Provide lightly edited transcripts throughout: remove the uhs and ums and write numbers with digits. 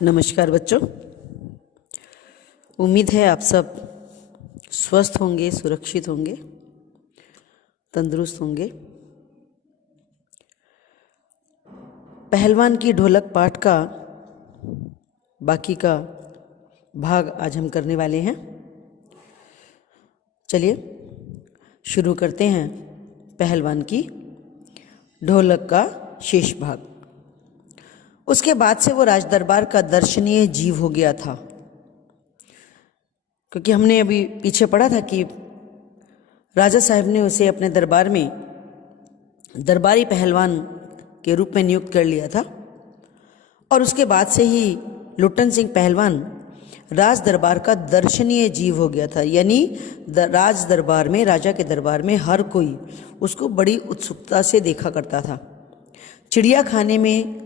नमस्कार बच्चों। उम्मीद है आप सब स्वस्थ होंगे, सुरक्षित होंगे, तंदुरुस्त होंगे। पहलवान की ढोलक पाठ का बाकी का भाग आज हम करने वाले हैं। चलिए शुरू करते हैं पहलवान की ढोलक का शेष भाग। उसके बाद से वो राजदरबार का दर्शनीय जीव हो गया था, क्योंकि हमने अभी पीछे पढ़ा था कि राजा साहब ने उसे अपने दरबार में दरबारी पहलवान के रूप में नियुक्त कर लिया था। और उसके बाद से ही लुट्टन सिंह पहलवान राज दरबार का दर्शनीय जीव हो गया था। यानी राज दरबार में, राजा के दरबार में हर कोई उसको बड़ी उत्सुकता से देखा करता था। चिड़िया खाने में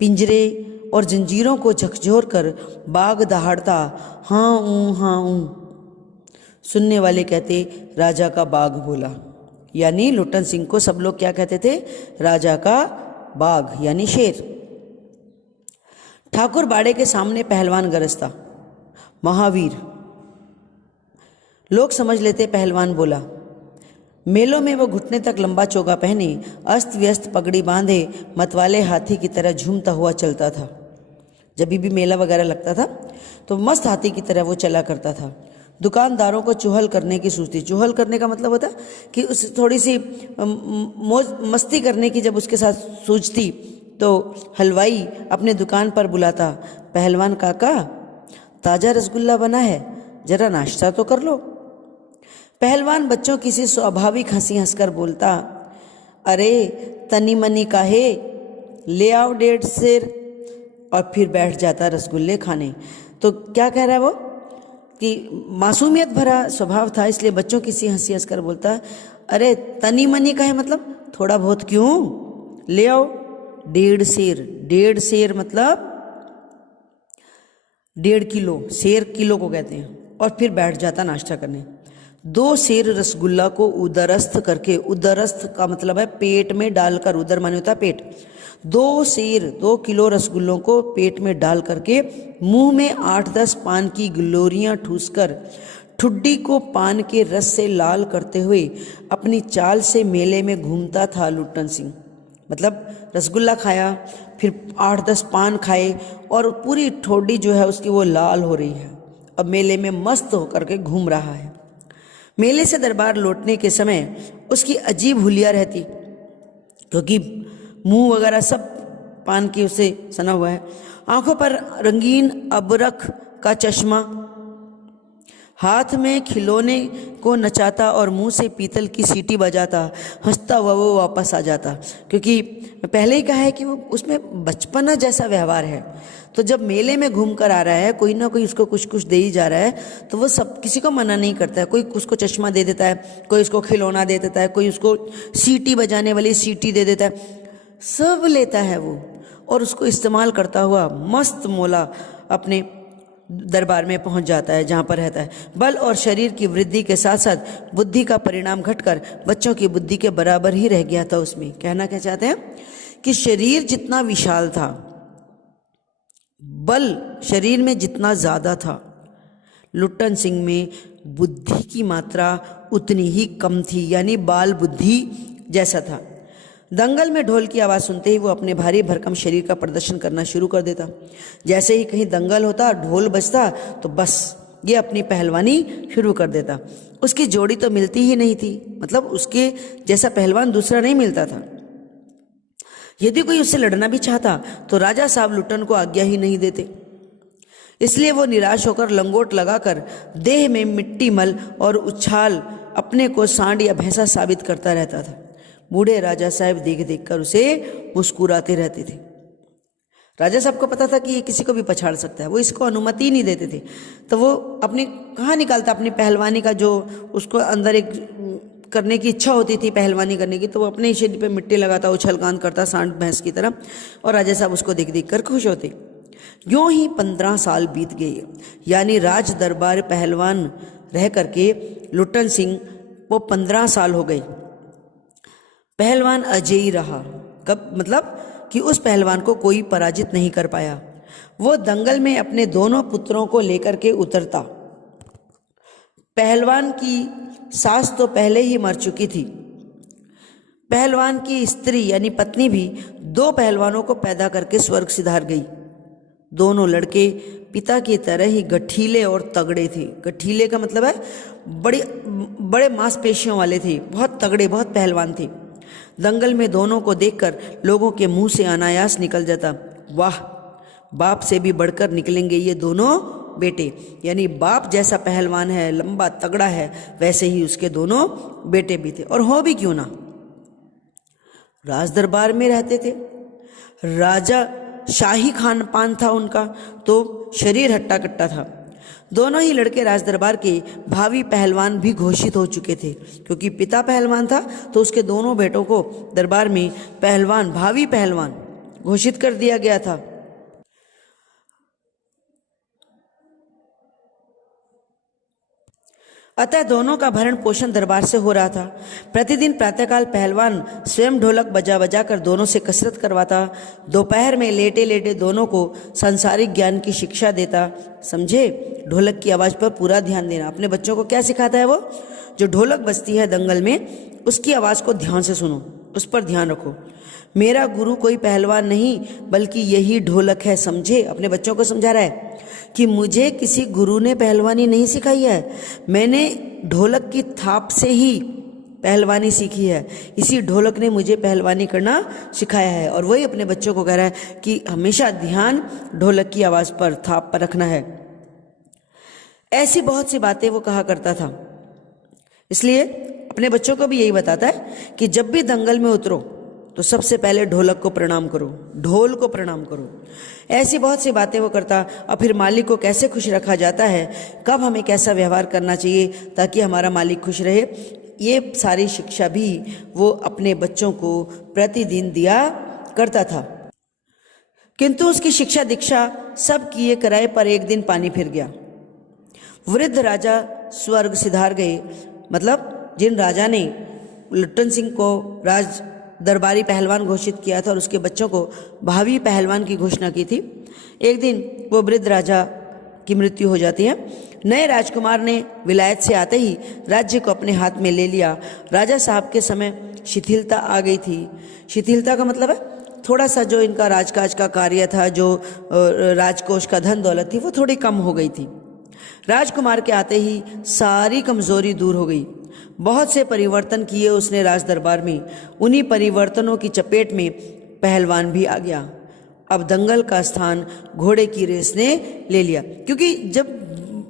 पिंजरे और जंजीरों को झकझोर कर बाघ दहाड़ता हाँ ऊँ सुनने वाले कहते राजा का बाघ बोला। यानी लुट्टन सिंह को सब लोग क्या कहते थे? राजा का बाघ यानी शेर। ठाकुर बाड़े के सामने पहलवान गरजता, महावीर। लोग समझ लेते पहलवान बोला। मेलों में वो घुटने तक लंबा चोगा पहने, अस्त व्यस्त पगड़ी बांधे, मतवाले हाथी की तरह झूमता हुआ चलता था। जब भी मेला वगैरह लगता था तो मस्त हाथी की तरह वो चला करता था। दुकानदारों को चुहल करने की सूझती। चुहल करने का मतलब होता कि उस थोड़ी सी मौज मस्ती करने की जब उसके साथ सूझती तो हलवाई अपने दुकान पर बुलाता, पहलवान काका ताज़ा रसगुल्ला बना है, जरा नाश्ता तो कर लो। पहलवान बच्चों किसी स्वाभाविक हंसी हंसकर बोलता, अरे तनी मनी काहे, ले आओ 1.5 सेर, और फिर बैठ जाता रसगुल्ले खाने। तो क्या कह रहा है वो कि मासूमियत भरा स्वभाव था, इसलिए बच्चों किसी हंसी हंसकर बोलता, अरे तनी मनी काहे मतलब थोड़ा बहुत क्यों, ले आओ 1.5 सेर। 1.5 सेर मतलब 1.5 किलो, सेर किलो को कहते हैं। और फिर बैठ जाता नाश्ता करने। 2 सेर रसगुल्ला को उदरस्थ करके, उदरस्थ का मतलब है पेट में डालकर, उदर माने होता है पेट। 2 सेर 2 किलो रसगुल्लों को पेट में डाल करके मुंह में 8-10 पान की ग्लोरियां ठूसकर ठुड्डी को पान के रस से लाल करते हुए अपनी चाल से मेले में घूमता था लुट्टन सिंह। मतलब रसगुल्ला खाया, फिर 8-10 पान खाए और पूरी ठोडी जो है उसकी वो लाल हो रही है। अब मेले में मस्त होकर के घूम रहा है। मेले से दरबार लौटने के समय उसकी अजीब हुलिया रहती, क्योंकि मुंह वगैरह सब पान की उसे सना हुआ है। आंखों पर रंगीन अबरख का चश्मा, हाथ में खिलौने को नचाता और मुंह से पीतल की सीटी बजाता हंसता हुआ वो वापस आ जाता। क्योंकि पहले ही कहा है कि वो उसमें बचपना जैसा व्यवहार है। तो जब मेले में घूम कर आ रहा है, कोई ना कोई उसको कुछ कुछ दे ही जा रहा है, तो वो सब किसी को मना नहीं करता है। कोई उसको चश्मा दे देता है, कोई उसको खिलौना दे देता है, कोई उसको सीटी बजाने वाली सीटी दे देता है। सब लेता है वो और उसको इस्तेमाल करता हुआ मस्त मौला अपने दरबार में पहुंच जाता है जहां पर रहता है। बल और शरीर की वृद्धि के साथ साथ बुद्धि का परिणाम घटकर बच्चों की बुद्धि के बराबर ही रह गया था उसमें। कहना क्या चाहते हैं कि शरीर जितना विशाल था, बल शरीर में जितना ज्यादा था, लुट्टन सिंह में बुद्धि की मात्रा उतनी ही कम थी, यानी बाल बुद्धि जैसा था। दंगल में ढोल की आवाज़ सुनते ही वो अपने भारी भरकम शरीर का प्रदर्शन करना शुरू कर देता। जैसे ही कहीं दंगल होता, ढोल बजता, तो बस ये अपनी पहलवानी शुरू कर देता। उसकी जोड़ी तो मिलती ही नहीं थी, मतलब उसके जैसा पहलवान दूसरा नहीं मिलता था। यदि कोई उससे लड़ना भी चाहता तो राजा साहब लुट्टन को आज्ञा ही नहीं देते। इसलिए वो निराश होकर लंगोट लगाकर देह में मिट्टी मल और उछाल अपने को सांड या भैंसा साबित करता रहता था। बूढ़े राजा साहब देख देख कर उसे मुस्कुराते रहते थे। राजा साहब को पता था कि ये किसी को भी पछाड़ सकता है, वो इसको अनुमति ही नहीं देते थे। तो वो अपने कहाँ निकालता अपनी पहलवानी का, जो उसको अंदर एक करने की इच्छा होती थी पहलवानी करने की, तो वो अपने शरीर पे मिट्टी लगाता, उछलकांद करता सांड भैंस की तरह, और राजा साहब उसको देख देख कर खुश होते। यूं ही 15 साल बीत गए, यानी राज दरबार पहलवान रह करके लुट्टन सिंह वो 15 साल हो गए। पहलवान अजेय रहा। कब मतलब कि उस पहलवान को कोई पराजित नहीं कर पाया। वो दंगल में अपने दोनों पुत्रों को लेकर के उतरता। पहलवान की सास तो पहले ही मर चुकी थी। पहलवान की स्त्री यानी पत्नी भी 2 पहलवानों को पैदा करके स्वर्ग सिधार गई। दोनों लड़के पिता की तरह ही गठीले और तगड़े थे। गठीले का मतलब है बड़े मांसपेशियों वाले थे, बहुत तगड़े, बहुत पहलवान थे। दंगल में दोनों को देखकर लोगों के मुंह से अनायास निकल जाता, वाह, बाप से भी बढ़कर निकलेंगे ये दोनों बेटे। यानी बाप जैसा पहलवान है, लंबा तगड़ा है, वैसे ही उसके दोनों बेटे भी थे। और हो भी क्यों ना, राज दरबार में रहते थे, राजा शाही खान पान था उनका, तो शरीर हट्टा कट्टा था। दोनों ही लड़के राज दरबार के भावी पहलवान भी घोषित हो चुके थे, क्योंकि पिता पहलवान था तो उसके दोनों बेटों को दरबार में पहलवान, भावी पहलवान घोषित कर दिया गया था। अतः दोनों का भरण पोषण दरबार से हो रहा था। प्रतिदिन प्रातःकाल पहलवान स्वयं ढोलक बजा बजा कर दोनों से कसरत करवाता। दोपहर में लेटे लेटे दोनों को सांसारिक ज्ञान की शिक्षा देता। समझे, ढोलक की आवाज़ पर पूरा ध्यान देना। अपने बच्चों को क्या सिखाता है वो? जो ढोलक बजती है दंगल में, उसकी आवाज़ को ध्यान से सुनो, उस पर ध्यान रखो। मेरा गुरु कोई पहलवान नहीं बल्कि यही ढोलक है। समझे, अपने बच्चों को समझा रहा है कि मुझे किसी गुरु ने पहलवानी नहीं सिखाई है, मैंने ढोलक की थाप से ही पहलवानी सीखी है। इसी ढोलक ने मुझे पहलवानी करना सिखाया है। और वही अपने बच्चों को कह रहा है कि हमेशा ध्यान ढोलक की आवाज़ पर, थाप पर रखना है। ऐसी बहुत सी बातें वो कहा करता था। इसलिए अपने बच्चों को भी यही बताता है कि जब भी दंगल में उतरो तो सबसे पहले ढोलक को प्रणाम करो, ढोल को प्रणाम करो। ऐसी बहुत सी बातें वो करता। और फिर मालिक को कैसे खुश रखा जाता है, कब हमें कैसा व्यवहार करना चाहिए ताकि हमारा मालिक खुश रहे, ये सारी शिक्षा भी वो अपने बच्चों को प्रतिदिन दिया करता था। किंतु उसकी शिक्षा दीक्षा सब किए कराए पर एक दिन पानी फिर गया। वृद्ध राजा स्वर्ग सिधार गए। मतलब जिन राजा ने लुट्टन सिंह को राज दरबारी पहलवान घोषित किया था और उसके बच्चों को भावी पहलवान की घोषणा की थी, एक दिन वो वृद्ध राजा की मृत्यु हो जाती है। नए राजकुमार ने विलायत से आते ही राज्य को अपने हाथ में ले लिया। राजा साहब के समय शिथिलता आ गई थी। शिथिलता का मतलब है थोड़ा सा जो इनका राजकाज का कार्य था, जो राजकोष का धन दौलत थी, वो थोड़ी कम हो गई थी। राजकुमार के आते ही सारी कमजोरी दूर हो गई। बहुत से परिवर्तन किए उसने राज दरबार में। उन्हीं परिवर्तनों की चपेट में पहलवान भी आ गया। अब दंगल का स्थान घोड़े की रेस ने ले लिया, क्योंकि जब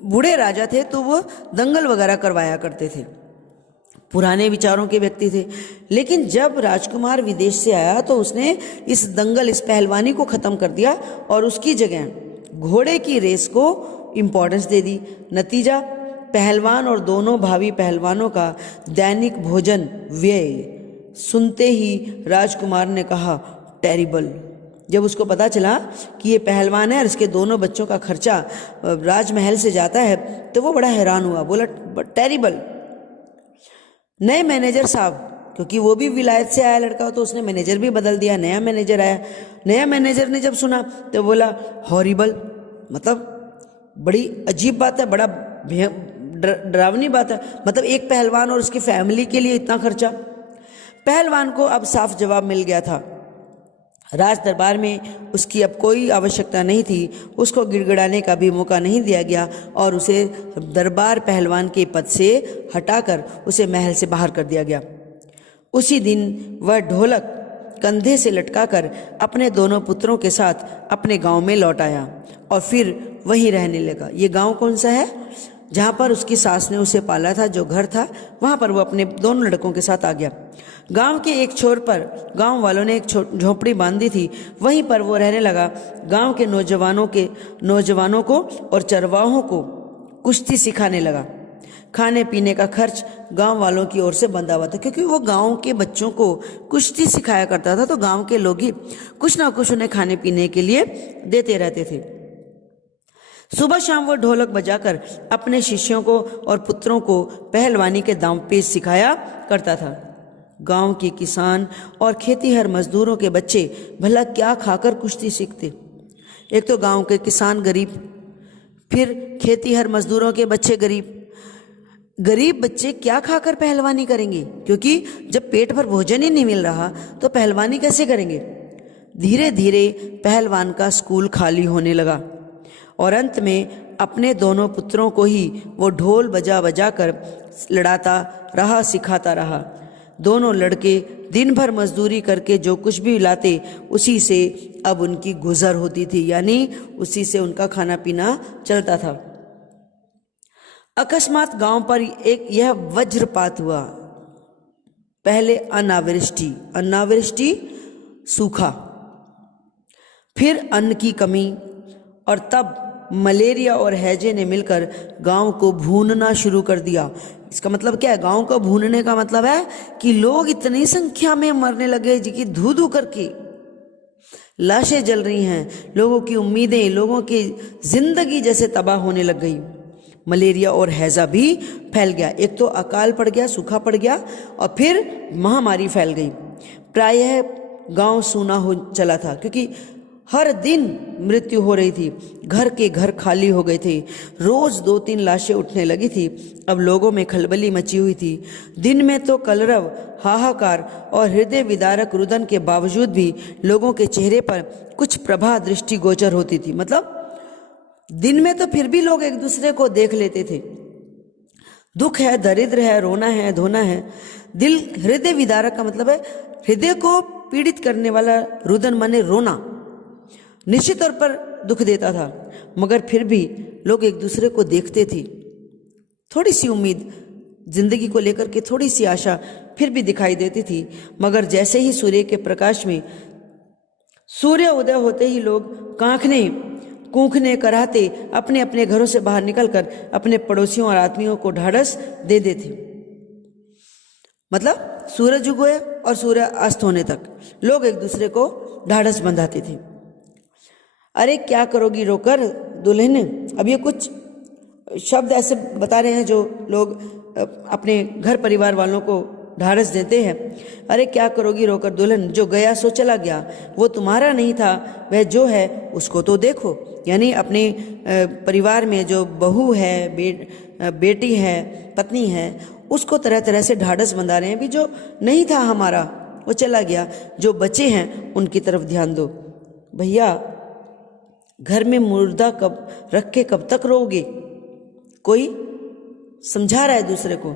बूढ़े राजा थे तो वो दंगल वगैरह करवाया करते थे, पुराने विचारों के व्यक्ति थे। लेकिन जब राजकुमार विदेश से आया तो उसने इस दंगल, इस पहलवानी को ख़त्म कर दिया और उसकी जगह घोड़े की रेस को इम्पोर्टेंस दे दी। नतीजा, पहलवान और दोनों भावी पहलवानों का दैनिक भोजन व्यय सुनते ही राजकुमार ने कहा, टेरिबल। जब उसको पता चला कि ये पहलवान है और इसके दोनों बच्चों का खर्चा राजमहल से जाता है तो वो बड़ा हैरान हुआ, बोला टेरिबल। नए मैनेजर साहब, क्योंकि वो भी विलायत से आया लड़का तो उसने मैनेजर भी बदल दिया, नया मैनेजर आया। नया मैनेजर ने जब सुना तो बोला हॉरिबल, मतलब बड़ी अजीब बात है, बड़ा डरावनी बात है। मतलब एक पहलवान और उसकी फैमिली के लिए इतना खर्चा। पहलवान को अब साफ जवाब मिल गया था। राज दरबार में उसकी अब कोई आवश्यकता नहीं थी। उसको गिड़गिड़ाने का भी मौका नहीं दिया गया और उसे दरबार पहलवान के पद से हटाकर उसे महल से बाहर कर दिया गया। उसी दिन वह ढोलक कंधे से लटकाकर अपने दोनों पुत्रों के साथ अपने गांव में लौट आया और फिर वहीं रहने लगा। ये गांव कौन सा है? जहाँ पर उसकी सास ने उसे पाला था, जो घर था, वहाँ पर वो अपने दोनों लड़कों के साथ आ गया। गांव के एक छोर पर गांव वालों ने एक झोंपड़ी बांधी थी, वहीं पर वो रहने लगा। गांव के नौजवानों को और चरवाहों को कुश्ती सिखाने लगा। खाने पीने का खर्च गांव वालों की ओर से बंधा हुआ था, क्योंकि वो गांव के बच्चों को कुश्ती सिखाया करता था, तो गांव के लोग ही कुछ ना कुछ उन्हें खाने पीने के लिए देते रहते थे। सुबह शाम वो ढोलक बजाकर अपने शिष्यों को और पुत्रों को पहलवानी के दांव पेच सिखाया करता था। गांव के किसान और खेतीहर मजदूरों के बच्चे भला क्या खाकर कुश्ती सीखते? एक तो गांव के किसान गरीब, फिर खेतीहर मजदूरों के बच्चे गरीब। गरीब बच्चे क्या खाकर पहलवानी करेंगे, क्योंकि जब पेट भर भोजन ही नहीं मिल रहा तो पहलवानी कैसे करेंगे। धीरे धीरे पहलवान का स्कूल खाली होने लगा और अंत में अपने दोनों पुत्रों को ही वो ढोल बजा बजा कर लड़ाता रहा, सिखाता रहा। दोनों लड़के दिन भर मजदूरी करके जो कुछ भी लाते उसी से अब उनकी गुजर होती थी, यानी उसी से उनका खाना पीना चलता था। अकस्मात गांव पर एक यह वज्रपात हुआ। पहले अनावृष्टि सूखा, फिर अन्न की कमी, और तब मलेरिया और हैजे ने मिलकर गांव को भूनना शुरू कर दिया। इसका मतलब क्या है? गांव को भूनने का मतलब है कि लोग इतनी संख्या में मरने लगे जी कि धू धू करके लाशें जल रही हैं, लोगों की उम्मीदें, लोगों की जिंदगी जैसे तबाह होने लग गई। मलेरिया और हैजा भी फैल गया। एक तो अकाल पड़ गया, सूखा पड़ गया, और फिर महामारी फैल गई। प्रायः गांव सूना हो चला था, क्योंकि हर दिन मृत्यु हो रही थी। घर के घर खाली हो गए थे। रोज 2-3 लाशें उठने लगी थी। अब लोगों में खलबली मची हुई थी। दिन में तो कलरव, हाहाकार और हृदय विदारक रुदन के बावजूद भी लोगों के चेहरे पर कुछ प्रभा दृष्टि गोचर होती थी। मतलब दिन में तो फिर भी लोग एक दूसरे को देख लेते थे। दुख है, दरिद्र है, रोना है, धोना है। दिल हृदय विदारक का मतलब है हृदय को पीड़ित करने वाला रुदन माने रोना निश्चित तौर पर दुख देता था, मगर फिर भी लोग एक दूसरे को देखते थे। थोड़ी सी उम्मीद, जिंदगी को लेकर के थोड़ी सी आशा फिर भी दिखाई देती थी। मगर जैसे ही सूर्य के प्रकाश में सूर्य उदय होते ही लोग कांखने, कूखने, कराहते अपने अपने घरों से बाहर निकलकर अपने पड़ोसियों और आदमियों को ढाढ़स दे देते। मतलब सूरज उगे और सूर्य अस्त होने तक लोग एक दूसरे को ढाढ़स बंधाते थे। अरे क्या करोगी रोकर दुल्हन। अब ये कुछ शब्द ऐसे बता रहे हैं जो लोग अपने घर परिवार वालों को ढाढ़स देते हैं। अरे क्या करोगी रोकर दुल्हन, जो गया सो चला गया, वो तुम्हारा नहीं था, वह जो है उसको तो देखो। यानी अपने परिवार में जो बहू है, बेटी है, पत्नी है, उसको तरह तरह से ढाढ़स बंधा रहे हैं भी जो नहीं था हमारा वो चला गया, जो बचे हैं उनकी तरफ ध्यान दो। भैया घर में मुर्दा कब रख के कब तक रोगे। कोई समझा रहा है दूसरे को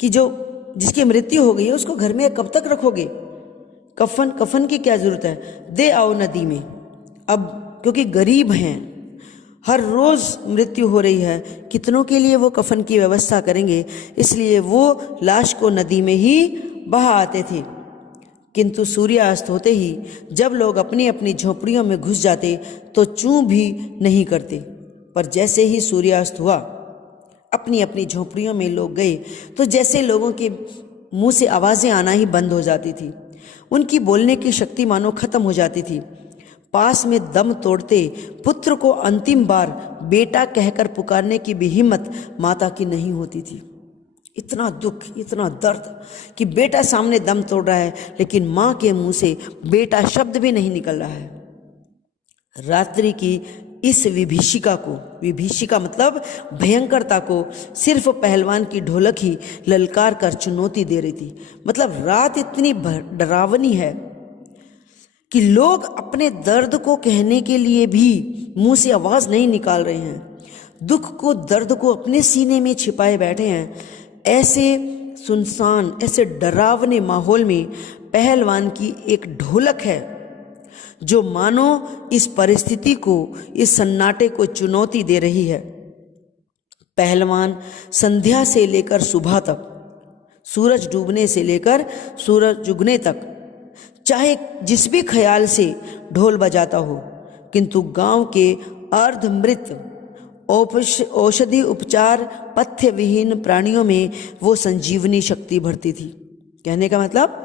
कि जो जिसकी मृत्यु हो गई है उसको घर में कब तक रखोगे। कफन की क्या जरूरत है, दे आओ नदी में। अब क्योंकि गरीब हैं, हर रोज मृत्यु हो रही है, कितनों के लिए वो कफन की व्यवस्था करेंगे, इसलिए वो लाश को नदी में ही बहा आते थे। किंतु सूर्यास्त होते ही जब लोग अपनी अपनी झोपड़ियों में घुस जाते तो चूं भी नहीं करते। पर जैसे ही सूर्यास्त हुआ, अपनी अपनी झोपड़ियों में लोग गए तो जैसे लोगों के मुंह से आवाजें आना ही बंद हो जाती थी। उनकी बोलने की शक्ति मानो खत्म हो जाती थी। पास में दम तोड़ते पुत्र को अंतिम बार बेटा कहकर पुकारने की भी हिम्मत माता की नहीं होती थी। इतना दुख, इतना दर्द कि बेटा सामने दम तोड़ रहा है, लेकिन माँ के मुंह से बेटा शब्द भी नहीं निकल रहा है। रात्रि की इस विभीषिका मतलब भयंकरता को सिर्फ पहलवान की ढोलक ही ललकार कर चुनौती दे रही थी। मतलब रात इतनी डरावनी है कि लोग अपने दर्द को कहने के लिए भी मुंह से आवाज नहीं निकाल रहे हैं। दुख को, दर्द को अपने सीने में छिपाए बैठे हैं। ऐसे सुनसान, ऐसे डरावने माहौल में पहलवान की एक ढोलक है जो मानो इस परिस्थिति को, इस सन्नाटे को चुनौती दे रही है। पहलवान संध्या से लेकर सुबह तक, सूरज डूबने से लेकर सूरज उगने तक, चाहे जिस भी ख्याल से ढोल बजाता हो, किंतु गांव के अर्धमृत औषधि उपचार पथ्य विहीन प्राणियों में वो संजीवनी शक्ति भरती थी। कहने का मतलब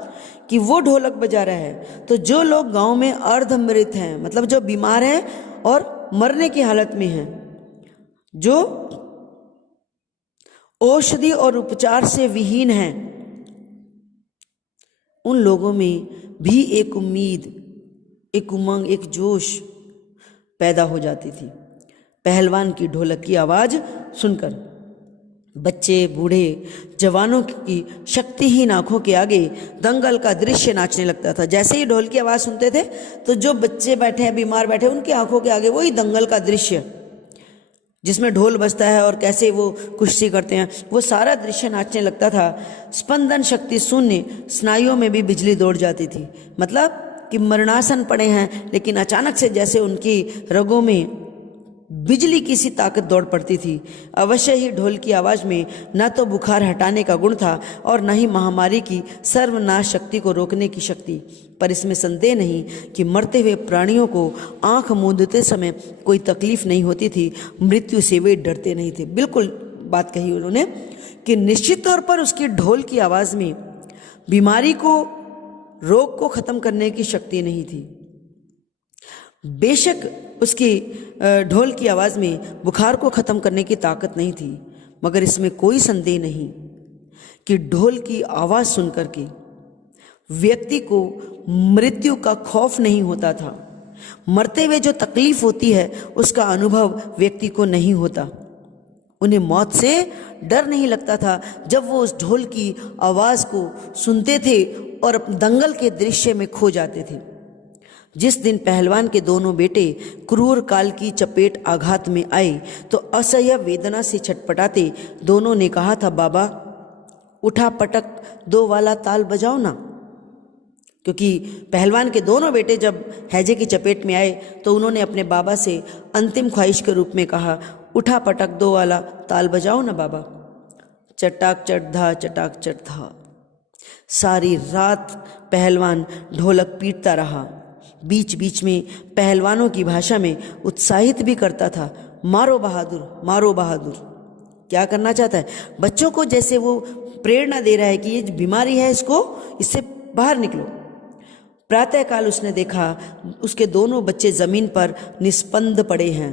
कि वो ढोलक बजा रहा है तो जो लोग गांव में अर्धमृत हैं, मतलब जो बीमार हैं और मरने की हालत में हैं, जो औषधि और उपचार से विहीन हैं, उन लोगों में भी एक उम्मीद, एक उमंग, एक जोश पैदा हो जाती थी। पहलवान की ढोलक की आवाज़ सुनकर बच्चे, बूढ़े, जवानों की शक्तिहीन आंखों के आगे दंगल का दृश्य नाचने लगता था। जैसे ही ढोल की आवाज़ सुनते थे तो जो बच्चे बैठे हैं, बीमार बैठे, उनकी आंखों के आगे वही दंगल का दृश्य जिसमें ढोल बजता है और कैसे वो कुश्ती करते हैं, वो सारा दृश्य नाचने लगता था। स्पंदन शक्ति शून्य, स्नायुओं में भी बिजली दौड़ जाती थी। मतलब कि मरणासन पड़े हैं, लेकिन अचानक से जैसे उनकी रगों में बिजली की सी ताकत दौड़ पड़ती थी। अवश्य ही ढोल की आवाज़ में न तो बुखार हटाने का गुण था और न ही महामारी की सर्वनाश शक्ति को रोकने की शक्ति। पर इसमें संदेह नहीं कि मरते हुए प्राणियों को आंख मूंदते समय कोई तकलीफ नहीं होती थी, मृत्यु से वे डरते नहीं थे। बिल्कुल बात कही उन्होंने कि निश्चित तौर पर उसकी ढोल की आवाज़ में बीमारी को, रोग को ख़त्म करने की शक्ति नहीं थी। बेशक उसकी ढोल की आवाज़ में बुखार को ख़त्म करने की ताकत नहीं थी, मगर इसमें कोई संदेह नहीं कि ढोल की आवाज़ सुन कर के व्यक्ति को मृत्यु का खौफ नहीं होता था। मरते हुए जो तकलीफ होती है उसका अनुभव व्यक्ति को नहीं होता। उन्हें मौत से डर नहीं लगता था जब वो उस ढोल की आवाज़ को सुनते थे और दंगल के दृश्य में खो जाते थे। जिस दिन पहलवान के दोनों बेटे क्रूर काल की चपेट आघात में आए तो असह्य वेदना से छटपटाते दोनों ने कहा था, बाबा उठा पटक दो वाला ताल बजाओ ना। क्योंकि पहलवान के दोनों बेटे जब हैजे की चपेट में आए तो उन्होंने अपने बाबा से अंतिम ख्वाहिश के रूप में कहा, उठा पटक दो वाला ताल बजाओ ना बाबा। चटाक चटधा चटाक चटधा। सारी रात पहलवान ढोलक पीटता रहा। बीच बीच में पहलवानों की भाषा में उत्साहित भी करता था, मारो बहादुर, मारो बहादुर। क्या करना चाहता है? बच्चों को जैसे वो प्रेरणा दे रहा है कि ये बीमारी है, इससे बाहर निकलो। प्रातःकाल उसने देखा उसके दोनों बच्चे जमीन पर निस्पंद पड़े हैं,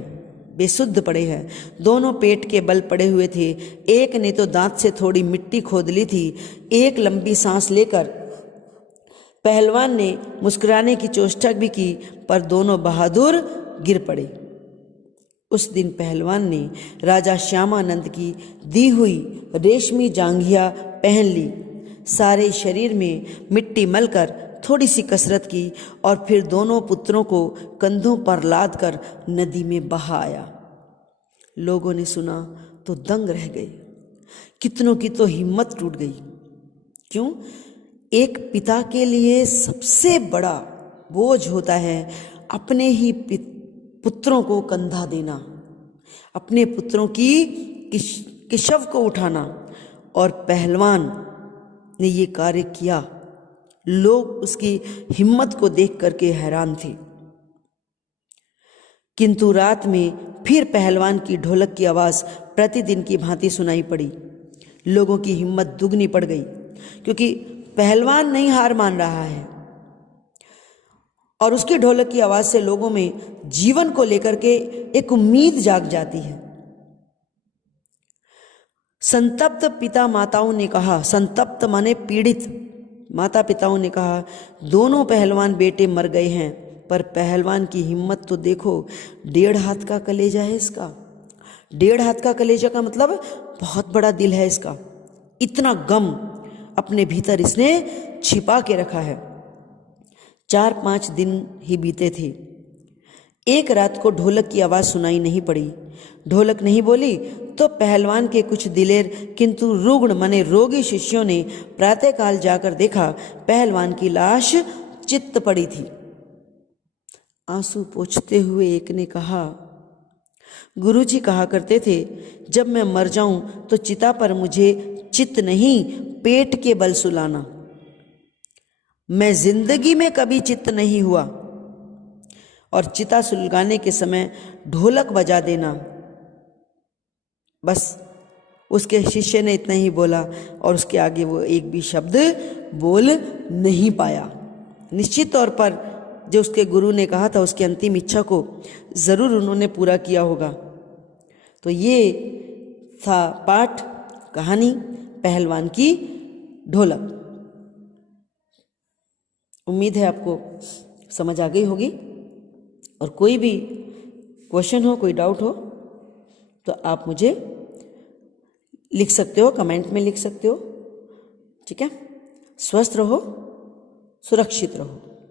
बेसुध पड़े हैं। दोनों पेट के बल पड़े हुए थे। एक ने तो दांत से थोड़ी मिट्टी खोद ली थी। एक लंबी सांस लेकर पहलवान ने मुस्कुराने की चेष्टा भी की, पर दोनों बहादुर गिर पड़े। उस दिन पहलवान ने राजा श्यामानंद की दी हुई रेशमी जांघिया पहन ली, सारे शरीर में मिट्टी मलकर थोड़ी सी कसरत की और फिर दोनों पुत्रों को कंधों पर लाद कर नदी में बहा आया। लोगों ने सुना तो दंग रह गए। कितनों की तो हिम्मत टूट गई। क्यों? एक पिता के लिए सबसे बड़ा बोझ होता है अपने ही पुत्रों को कंधा देना, अपने पुत्रों की शव को उठाना। और पहलवान ने ये कार्य किया। लोग उसकी हिम्मत को देख करके हैरान थे। किंतु रात में फिर पहलवान की ढोलक की आवाज़ प्रतिदिन की भांति सुनाई पड़ी। लोगों की हिम्मत दुगनी पड़ गई, क्योंकि पहलवान नहीं हार मान रहा है और उसकी ढोलक की आवाज़ से लोगों में जीवन को लेकर के एक उम्मीद जाग जाती है। संतप्त पिता माताओं ने कहा, संतप्त माने पीड़ित, माता पिताओं ने कहा, दोनों पहलवान बेटे मर गए हैं, पर पहलवान की हिम्मत तो देखो, 1.5 हाथ का कलेजा है इसका। 1.5 हाथ का कलेजा का मतलब बहुत बड़ा दिल है इसका। इतना गम अपने भीतर इसने छिपा के रखा है। 4-5 दिन ही बीते थे। एक रात को ढोलक की आवाज़ सुनाई नहीं पड़ी। ढोलक नहीं बोली तो पहलवान के कुछ दिलेर किंतु रुग्ण माने रोगी शिष्यों ने प्रातःकाल जाकर देखा, पहलवान की लाश चित्त पड़ी थी। आंसू पोंछते हुए एक ने कहा, गुरुजी कहा करते थे, जब मैं मर जाऊं तो चिता पर मुझे चित्त नहीं पेट के बल सुलाना। मैं जिंदगी में कभी चित्त नहीं हुआ और चिता सुलगाने के समय ढोलक बजा देना। बस उसके शिष्य ने इतना ही बोला और उसके आगे वो एक भी शब्द बोल नहीं पाया। निश्चित तौर पर जो उसके गुरु ने कहा था उसकी अंतिम इच्छा को ज़रूर उन्होंने पूरा किया होगा। तो ये था पाठ, कहानी पहलवान की ढोलक। उम्मीद है आपको समझ आ गई होगी और कोई भी क्वेश्चन हो, कोई डाउट हो तो आप मुझे लिख सकते हो, कमेंट में लिख सकते हो। ठीक है, स्वस्थ रहो, सुरक्षित रहो।